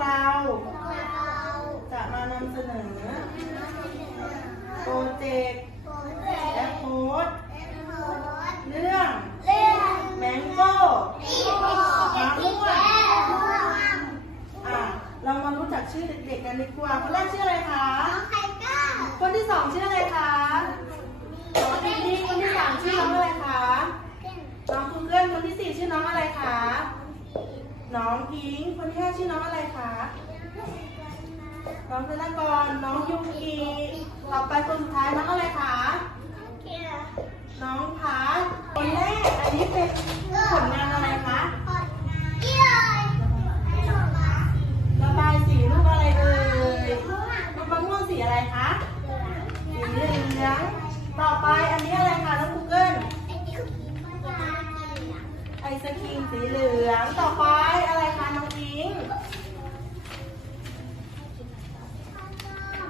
เรา จะมานำเสนอโปรเจกต์และโค้ดเรื่องแมงโก้มะม่วงอะเรามารู้จักชื่อเด็กๆกันดีกว่าคนแรกชื่ออะไรคะ น้องพิงคนที่ห้ชื่อน้องอะไรคะ น้องธนกร น้องยุกิต่อไปคนสุดท้ายน้องอะไรคะ น้องพัดคนแรกอันนี้เป็นผลงานอะไรคะระบายสีรูปอะไรเอ่ยรูปมะม่วงสีอะไรคะ สีเหลือง ต่อไปอันนี้อะไรคะน้องกูเกิลไอศครีมสีเหลือง ต่อไปอะไรคะน้องพิงค์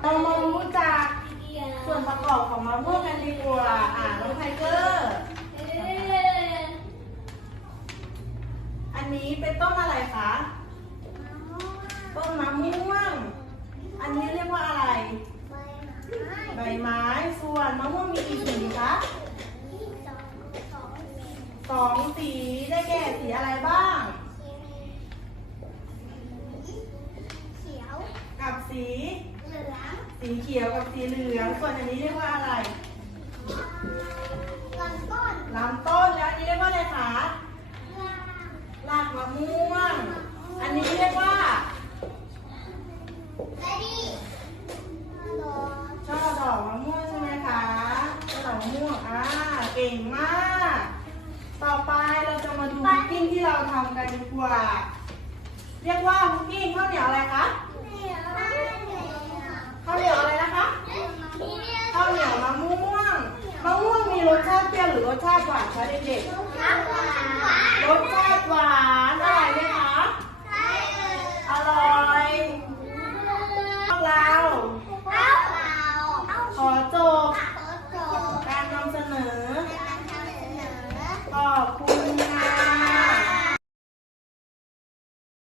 เรามารู้จักส่วนประกอบของมะม่วงกันดีกว่า อ่าน้องไทเกอร์ อันนี้เป็นต้นอะไรคะ ต้นมะม่วง อันนี้เรียกว่าอะไร ใบไม้ ส่วนมะม่วงมีกี่สีคะสองสีได้แก่สีอะไรบ้าง กับสี สีเขียวกับสีเหลือง ส่วนอันนี้เรียกว่าอะไรลำต้น แล้วอันนี้เรียกว่าอะไรคะรากมะม่วง อันนี้เรียกว่าช่อดอกมะม่วงใช่ไหมคะช่อดอกมะม่วง อ่า เก่งมาก ต่อไปเราจะมาดูคุกกิ้งที่เราทำกันดีกว่า เรียกว่าคุกกิ้งข้าวเหนียวอะไรคะข้าวาติเปรี้ยวหรือรสชาติหวานคะเด็กๆรสชาติหวานอร่อยไหมคะอร่อยพวกเราขอจบการนำเสนอขอบคุณ